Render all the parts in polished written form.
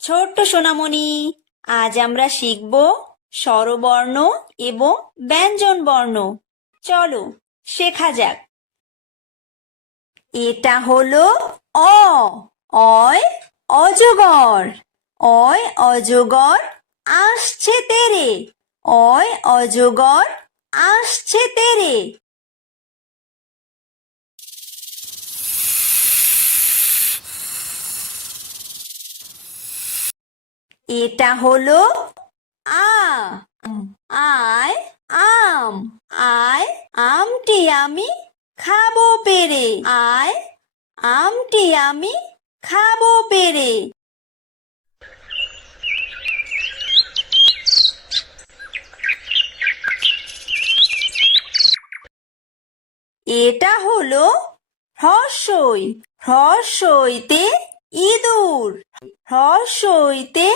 ছোট্ট সোনামণি, আজ আমরা শিখব স্বরবর্ণ এবং ব্যঞ্জন বর্ণ। চলো শেখা যাক। এটা হলো অ। অয় অজগর। অয় অজগর আসছে তেরে। অয় অজগর আসছে তেরে। এটা হলো আ। আয় আম। আয় আমটি আমি খাবো পেরে। আয় আমটি আমি খাবো পেরে। এটা হলো হ্রস্বই। হ্রস্বইতে ইঁদুর। হ্রস্বইতে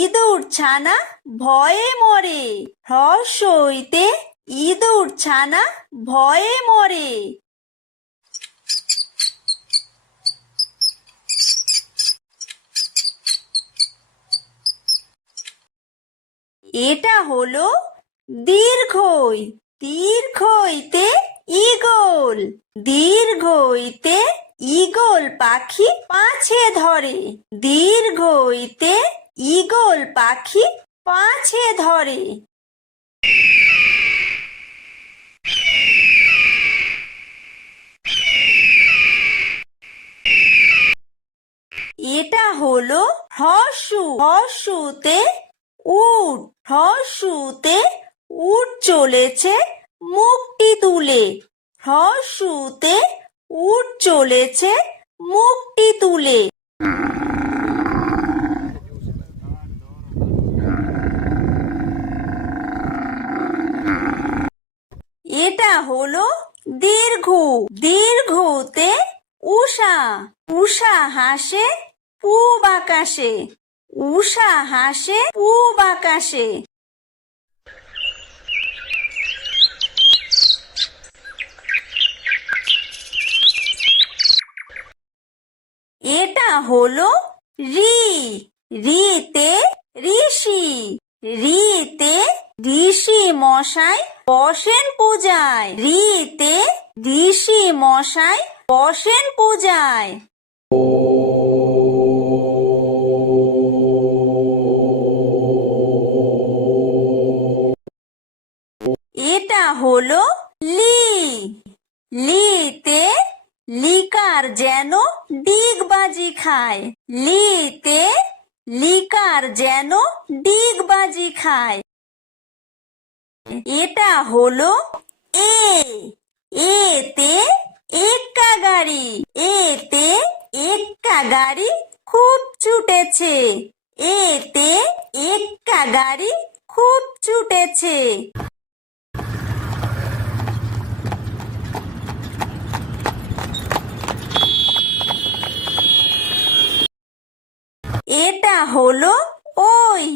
ইঁদুর ছানা ভয়ে মরে। হ্রস্বইতে ইঁদুর ছানা ভয়ে মরে। এটা হলো দীর্ঘই। দীর্ঘইতে ঈগল। দীর্ঘইতে ঈগল পাখি পাছে ধরে। দীর্ঘইতে ঈগল পাখি পাছে ধরে। এটা হলো হ্রস্ব। হ্রস্বতে উট। হ্রস্বতে উট চলেছে মুখটি তুলে। হ্রস্বতে উট চলেছে মুখটি তুলে। এটা হলো দীর্ঘ। দীর্ঘতে উষা। উষা হাসে পূব আকাশে। উষা হাসে পূব আকাশে। এটা হলো রি। রিতে ঋষি। রিতে ঋষি মশাই বসেন পূজায়। রিতে ঋষি মশাই বসেন পূজায়। এটা হলো লি। লিতে লিকার যেন ডিগবাজি খায়। লিতে লিকার যেন ডিগবাজি খায়। এটা হলো এ। এতে এক্কা গাড়ি। এতে এক্কা গাড়ি খুব ছুটেছে। এতে এক্কা গাড়ি খুব ছুটেছে। এটা হলো ওই।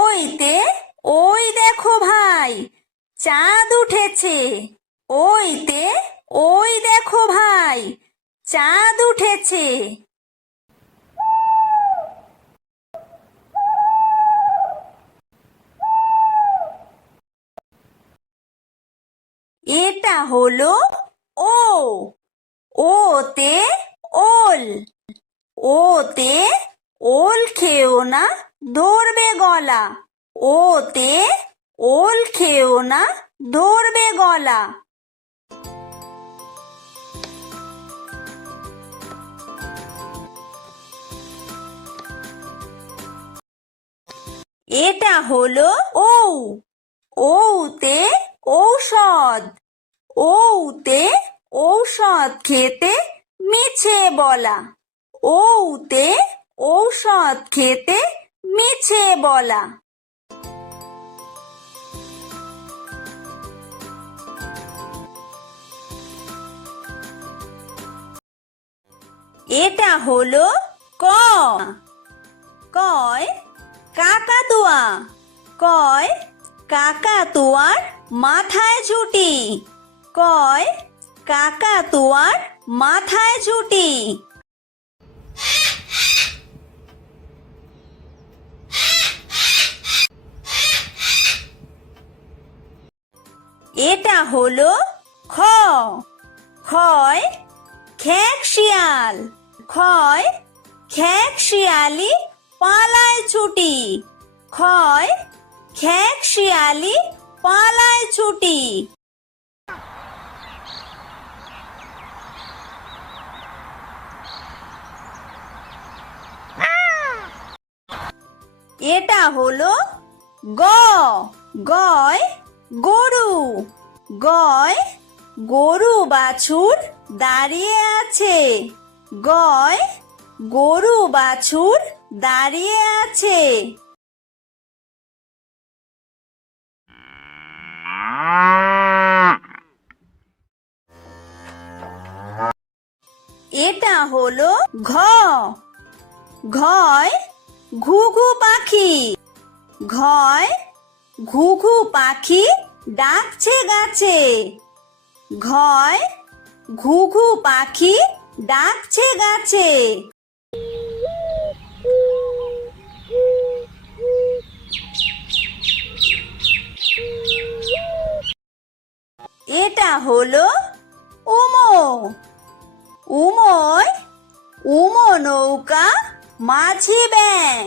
ওইতে ওই দেখো ভাই চাঁদ উঠেছে। ওইতে ওই দেখো ভাই চাঁদ উঠেছে। এটা হলো ও। ওতে ওল। ওতে ওল খেও না ধরবে গলা। ওতে ওল খেও না ধরবে গলা। এটা হলো ঔ। ঔতে ঔষধ। ঔতে ঔষধ খেতে মিছে বলা। ঔতে ঔষধ খেতে মিছে বলা। এটা হলো ক। কয় কাকাতুয়া। কয় কাকাতুয়ার মাথায় ঝুঁটি। কয় কাকাতুয়ার মাথায় চুটি। এটা হলো খ। খয় খেক শিয়াল। খয় খেক শিয়ালি পালায় ছুটি। খয় খেক শিয়ালি পালায় ছুটি। এটা হলো গ। গয় গরু। গয় গরু বাছুর দাঁড়িয়ে আছে। গয় গরু বাছুর দাঁড়িয়ে আছে। এটা হলো ঘ। ঘয় ঘুঘু পাখি। ঘয় ঘুঘু পাখি ডাকছে গাছে। ঘয় ঘুঘু পাখি ডাকছে গাছে। এটা হলো উমো। উমোয় উমো নৌকা মাঝি ব্যাং।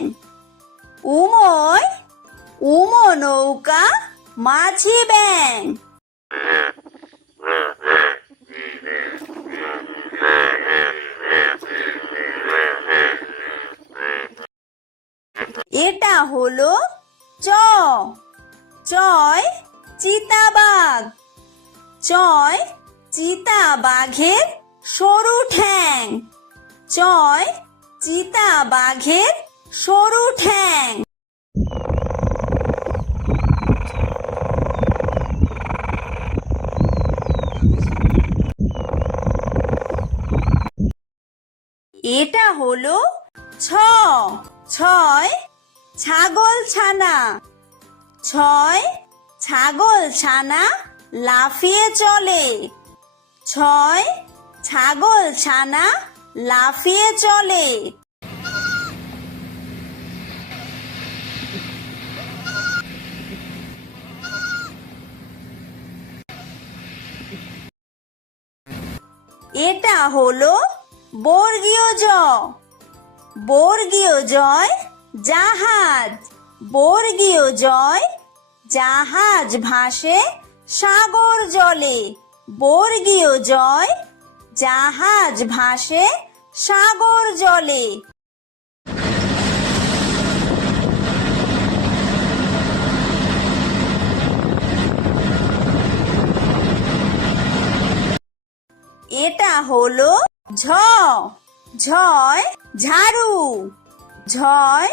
উমোয় উমো নৌকা মাঝি ব্যাং। এটা হলো চ। চয় চিতাবাঘ। চয় চিতাবাঘের সরু ঠ্যাং। চয় চিতাবাঘের সরু ঠ্যাং। এটা হলো ছ। ছয় ছাগল ছানা। ছয় ছাগল ছানা লাফিয়ে চলে। ছয় ছাগল ছানা লাফিয়ে চলে। এটা হলো বর্গীয় জ। বর্গীয় জয় জাহাজ। বর্গীয় জয় জাহাজ ভাসে সাগর জলে। বর্গীয় জয় জাহাজ ভাসে সাগর জলে। এটা হলো ঝ। ঝয় ঝাড়ু। ঝয়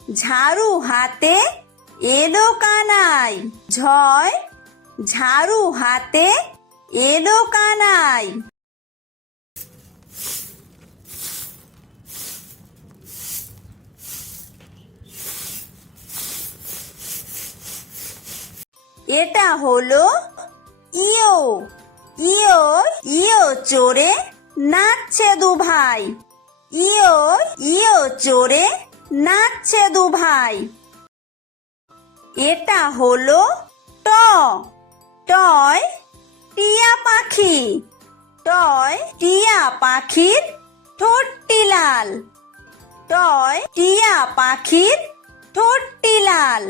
ঝাড়ু হাতে এলো কানাই। ঝয় ঝাড়ু হাতে এলো কানাই। এটা হলো ইয়ো। ইয়ো ইয়ো চড়ে নাচছে দু ভাই। ইয়ো ইয়ো চড়ে নাচছে দু ভাই। এটা হলো ট। টয় টিয়া পাখি। টয় টিয়া পাখির ঠোঁটটি লাল। টয় টিয়া পাখির ঠোঁটটি লাল।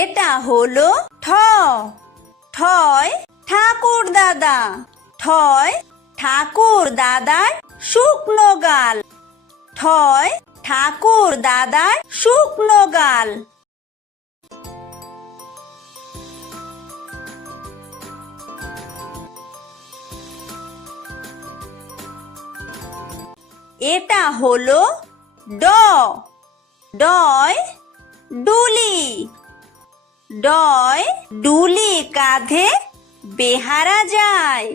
এটা হলো ঠ। ঠয় ঠাকুর দাদা। ঠয় ঠাকুর দাদার শুকনো গাল। ঠয় ঠাকুর দাদার শুকনো গাল। এটা হলো ড। ডয় ডুলি। ডয় ডুলি কাঁধে বেহারা যায়।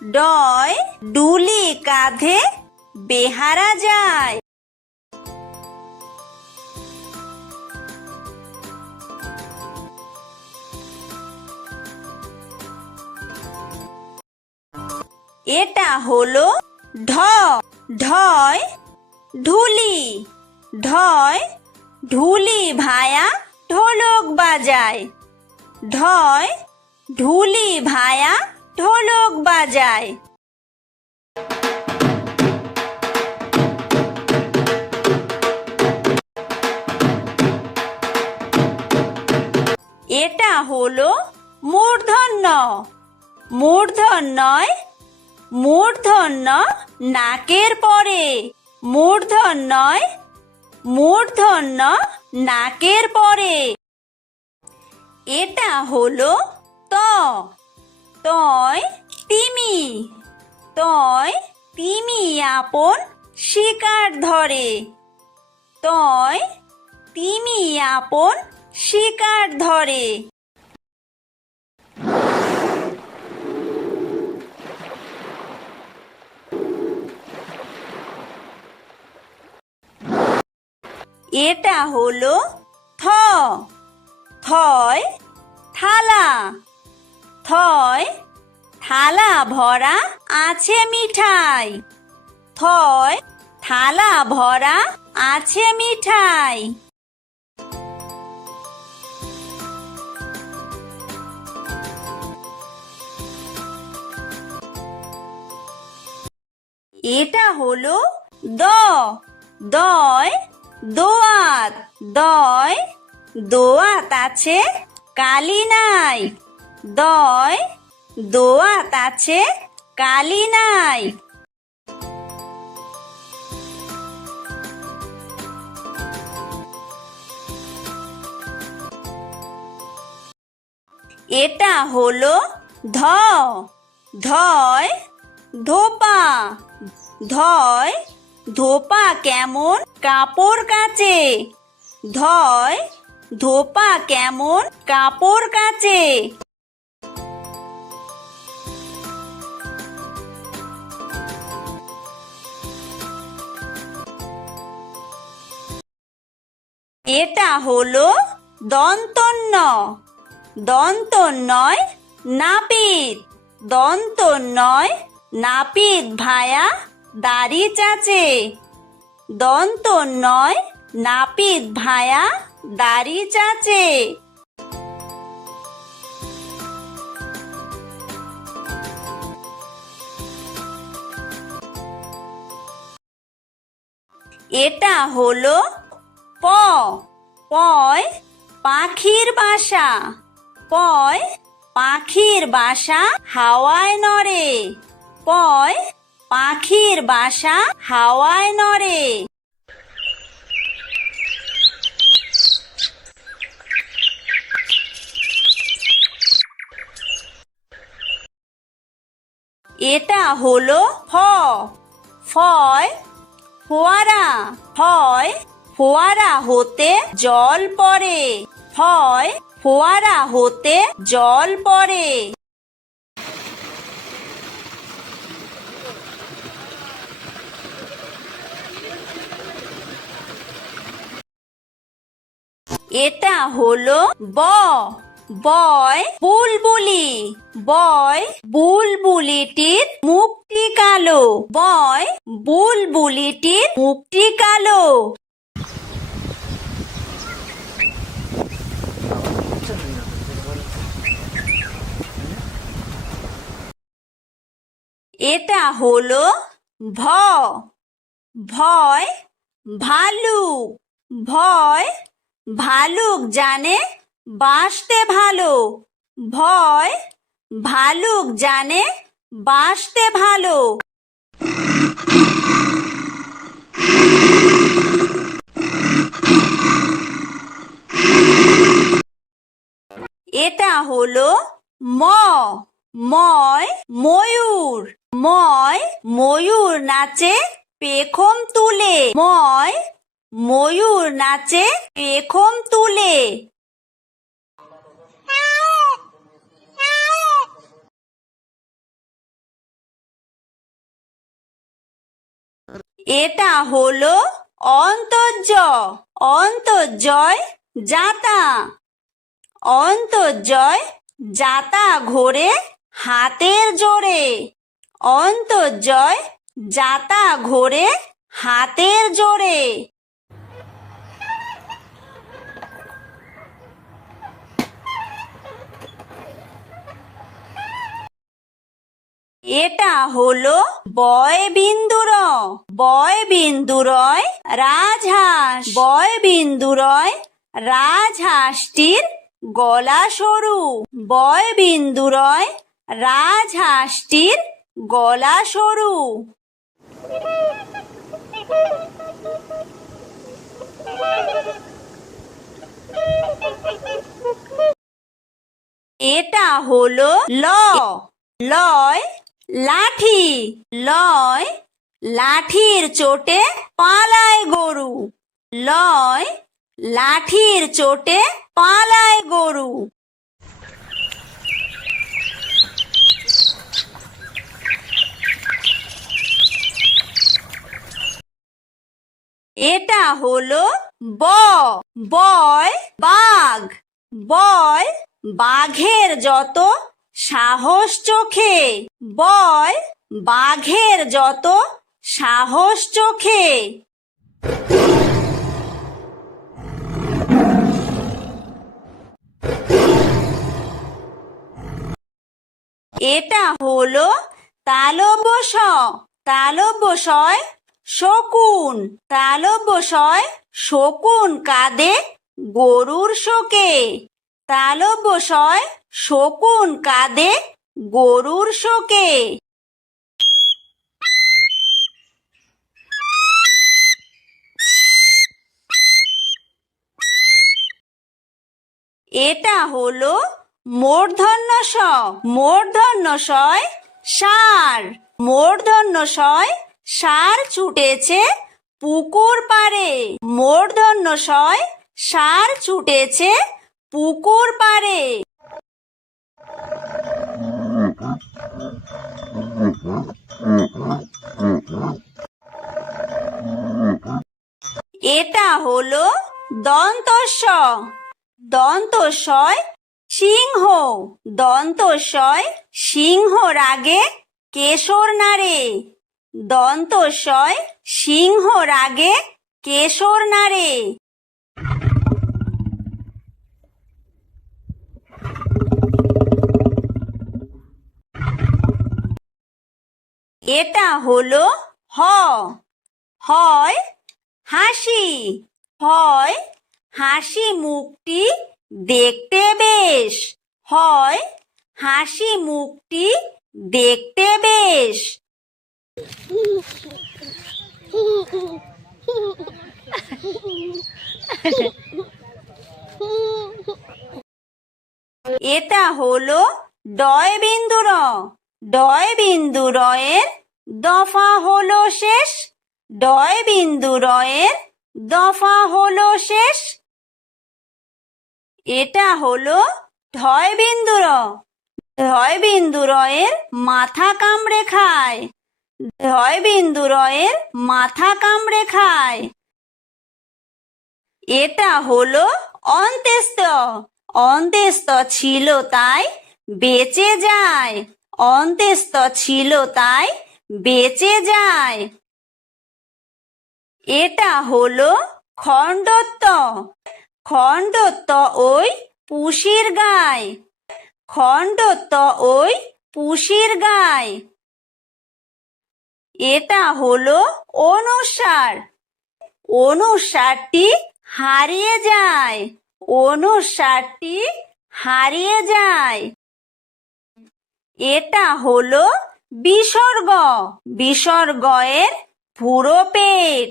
ডয় ডুলি কাঁধে বেহারা যায়। এটা হলো ঢ। ঢয় ঢুলি। ঢয় ঢুলি ভায়া ঢোলক বাজায়। ঢয় ঢুলি ভায়া ঢোলক বাজায়। এটা হলো মূর্ধন্য। মূর্ধন্যয় মূর্ধন্য নাকের পরে। মূর্ধন্যয় মূর্ধন্য নাকের পরে। এটা হলো ত। তয় তিমি। তয় তিমি আপন শিকার ধরে। তয় তিমি আপন শিকার ধরে। এটা হলো থ। থয় থালা। থয় থালা ভরা আছে মিঠাই। থয় থালা ভরা আছে মিঠাই। এটা হলো দ। দয় দোয়াত। দয় দোয়াত আছে কালি নাই। দয় দোয়াত আছে কালি নাই। এটা হলো ধ। ধয় ধোপা। ধয় ধোপা কেমন কাপড় কাচে। ধয় ধোপা কেমন কাপড় কাচে। এটা হলো দন্তন্য। দন্তন্যয় নাপিত। দন্তন্যয় নাপিত ভায়া দাড়ি চাচে। দন্তন্যয় নাপিত ভায়া দাড়ি চাচে। এটা হলো প। পয় পাখির বাসা। পয় পাখির বাসা হাওয়ায় নড়ে। পয় পাখির বাসা হাওয়ায় নড়ে। এটা হলো ফ। ফয় ফোয়ারা। ফয় ফোয়ারা হতে জল পড়ে। ফয় ফোয়ারা হতে জল পড়ে। এটা হলো ব। বয় বুলবুলি। বয় বুলবুলিটির মুখটি কালো। বয় বুলবুলিটির মুখটি কালো। এটা হলো ভ। ভয় ভালুক। ভয় ভালুক জানে বাঁচতে ভালো। ভয় ভালুক জানে বাঁচতে ভালো। এটা হলো ম। ময় ময়ূর। ময় ময়ূর নাচে পেখম তুলে। ময় ময়ূর নাচে পেখম তুলে। এটা হলো অন্তর্য। অন্তর্জয় জাতা। অন্তর্জয় জাতা ঘোরে হাতের জোরে। অন্তর্জয় যাতা ঘোরে হাতের জোরে। এটা হলো বয় বিন্দুর, বয় বিন্দুরয় রাজহাঁস। বয় বিন্দুরয় রাজহাঁসটির গলা সরু। বয় বিন্দুরয় রাজহাঁসটির গলা সরু। এটা হলো ল, লয় লাঠি। লয় লাঠির চোটে পালায় গরু। লয় লাঠির চোটে পালায় গরু। এটা হলো ব, বয় বাঘ। বয় বাঘের যত সাহস চোখে। বয় বাঘের যত সাহস চোখে। এটা হলো তালব্য শ, তালব্য শয় শকুন। তালব্য শয় শকুন কাঁদে গরুর শোকে। তালব্য শয় শকুন কাঁদে গরুর শোকে। এটা হলো মূর্ধন্য ষ, মূর্ধন্য শয় ষাঁড়। মূর্ধন্য শয় ষাঁড় ছুটেছে পুকুর পাড়ে। মূর্ধন্য শয় ষাঁড় ছুটেছে পুকুর পাড়ে। এটা হলো দন্তস্ব, দন্তস্বয় সিংহ। দন্তস্বয় সিংহ রাগে কেশর নাড়ে। দন্তস্বয় সিংহ রাগে কেশর নাড়ে। এটা হলো হ, হয় হাসি। হয় হাসি মুখটি দেখতে বেশ। হয় হাসি মুখটি দেখতে বেশ। এটা হলো ডয় বিন্দুর, ডয় বিন্দুরয়ের দফা হলো শেষ। ডয় বিন্দুরয়ের দফা হলো শেষ। এটা হলো ঢয় বিন্দুর, ঢয় বিন্দুরয়ের মাথা কামড়ে খায়। ঢয় বিন্দুরয়ের মাথা কামড়ে খায়। এটা হলো অন্ত্যেস্ত, অন্ত্যেস্ত ছিল তাই বেঁচে যায়। অন্ত্যেস্ত ছিল তাই বেঁচে যায়। এটা হলো খণ্ডত্ব, খণ্ডত্ব ওই পুষির গায়। খণ্ডত্ব ওই পুষির গায়। এটা হলো অনুস্বার, অনুস্বারটি হারিয়ে যায়। অনুস্বারটি হারিয়ে যায়। এটা হলো বিসর্গ, বিসর্গয়ের পুরো পেট।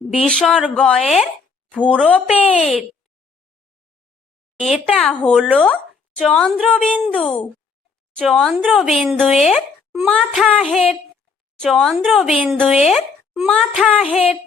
বিসর্গয়ের পুরো পেট। এটা হলো চন্দ্রবিন্দু, চন্দ্রবিন্দুয়ের মাথা হেড। চন্দ্রবিন্দুয়ের মাথা হেড।